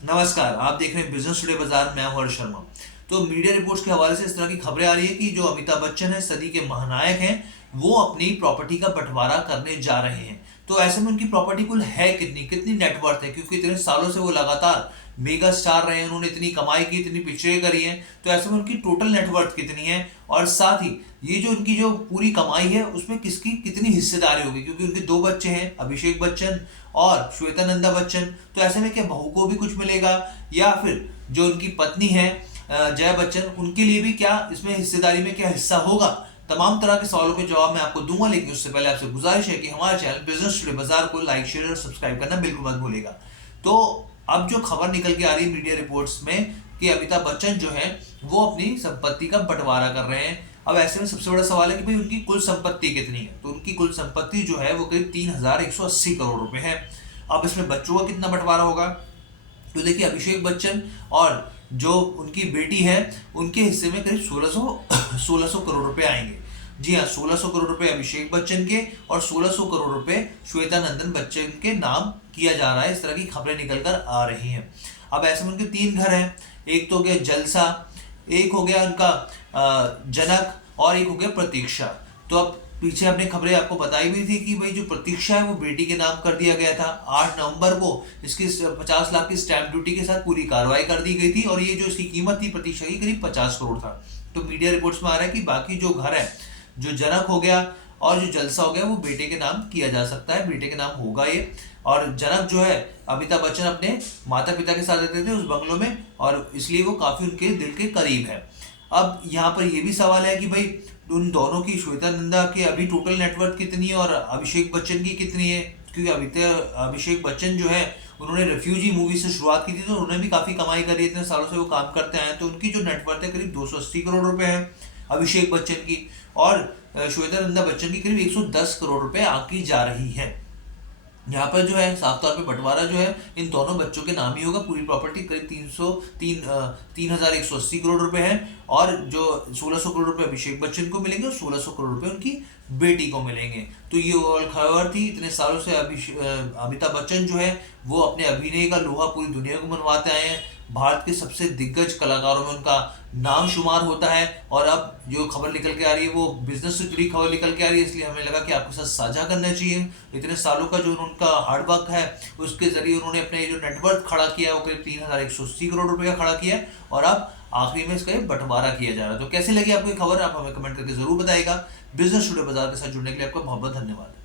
नमस्कार, आप देख रहे हैं बिजनेस टुडे बाजार। मैं हूं हर्ष शर्मा। तो मीडिया रिपोर्ट्स के हवाले से इस तरह की खबरें आ रही है कि जो अमिताभ बच्चन है, सदी के महानायक हैं, वो अपनी प्रॉपर्टी का बंटवारा करने जा रहे हैं। तो ऐसे में उनकी प्रॉपर्टी कुल है कितनी कितनी नेटवर्थ है, क्योंकि इतने सालों से वो लगातार मेगा स्टार रहे हैं, उन्होंने इतनी कमाई की, इतनी पिक्चरें करी हैं। तो ऐसे में उनकी टोटल नेटवर्थ कितनी है, और साथ ही ये जो उनकी जो पूरी कमाई है उसमें किसकी कितनी हिस्सेदारी होगी, क्योंकि उनके दो बच्चे हैं, अभिषेक बच्चन और श्वेता नंदा बच्चन। तो ऐसे में क्या बहू को भी कुछ मिलेगा, या फिर जो उनकी पत्नी है जया बच्चन, उनके लिए भी क्या इसमें हिस्सेदारी में क्या हिस्सा होगा? तमाम तरह के सवालों के जवाब मैं आपको दूंगा, लेकिन उससे पहले आपसे गुजारिश है कि हमारे चैनल बिजनेस टुडे बाजार को लाइक, शेयर और सब्सक्राइब करना बिल्कुल मत भूलिएगा। तो अब जो खबर निकल के आ रही है मीडिया रिपोर्ट्स में कि अमिताभ बच्चन जो है वो अपनी संपत्ति का बंटवारा कर रहे हैं। अब ऐसे में सबसे बड़ा सवाल है कि भाई उनकी कुल संपत्ति कितनी है। तो उनकी कुल संपत्ति जो है वो करीब 3,180 करोड़ रुपए है। अब इसमें बच्चों का कितना बंटवारा होगा? तो देखिए, अभिषेक बच्चन और जो उनकी बेटी है उनके हिस्से में करीब 1600 करोड़ रुपए आएंगे। जी हाँ, 1600 करोड़ रुपए अभिषेक बच्चन के और 1600 करोड़ रुपए श्वेता नंदन बच्चन के नाम किया जा रहा है। इस तरह की खबरें निकल कर आ रही हैं। अब ऐसे में उनके तीन घर हैं। एक तो हो गया जलसा, एक हो गया उनका जनक, और एक हो गया प्रतीक्षा। तो अब पीछे हमने खबरें आपको बताई हुई थी कि भाई जो प्रतीक्षा है वो बेटी के नाम कर दिया गया था। 8 नवंबर को इसकी 50 लाख की स्टैंप ड्यूटी के साथ पूरी कार्रवाई कर दी गई थी, और ये जो इसकी कीमत थी प्रतीक्षा की करीब 50 करोड़ था। तो मीडिया रिपोर्ट्स में आ रहा है कि बाकी जो घर है, जो जनक हो गया और जो जलसा हो गया, वो बेटे के नाम किया जा सकता है, बेटे के नाम होगा ये। और जनक जो है, अमिताभ बच्चन अपने माता पिता के साथ रहते थे उस बंगलों में, और इसलिए वो काफी उनके दिल के करीब है। अब यहाँ पर ये भी सवाल है कि भाई उन दोनों की, श्वेता नंदा के अभी टोटल नेटवर्थ कितनी है और अभिषेक बच्चन की कितनी है? क्योंकि अभिषेक बच्चन जो है उन्होंने रेफ्यूजी मूवी से शुरुआत की थी, तो उन्होंने भी काफी कमाई करी, इतने सालों से वो काम करते आए हैं। तो उनकी जो नेटवर्थ है करीब 280 करोड़ रुपए है अभिषेक बच्चन की, और श्वेता नंदा बच्चन की करीब 110 करोड़ रुपए आंकी जा रही है। यहाँ पर जो है साफ तौर पे बंटवारा जो है इन दोनों बच्चों के नाम ही होगा। पूरी प्रॉपर्टी करीब 3,180 करोड़ रुपए है, और जो 1600 करोड़ रुपए अभिषेक बच्चन को मिलेंगे और 1600 करोड़ रुपए उनकी बेटी को मिलेंगे। तो ये ओवरऑल खबर थी। इतने सालों से अमिताभ बच्चन जो है वो अपने अभिनय का लोहा पूरी दुनिया को मनवाते आए हैं। भारत के सबसे दिग्गज कलाकारों में उनका नाम शुमार होता है, और अब जो खबर निकल के आ रही है वो बिजनेस से जुड़ी खबर निकल के आ रही है, इसलिए हमें लगा कि आपके साथ साझा करना चाहिए। इतने सालों का जो उनका हार्ड वर्क है उसके जरिए उन्होंने अपने जो नेटवर्थ खड़ा किया है वो करीब 3,180 करोड़ रुपए का खड़ा किया है, और अब आखिरी में इसका बंटवारा किया जा रहा है। तो कैसी लगी आपको ये खबर? आप हमें कमेंट करके जरूर बताइएगा। बिजनेस टुडे बाजार के साथ जुड़ने के लिए आपका बहुत बहुत धन्यवाद।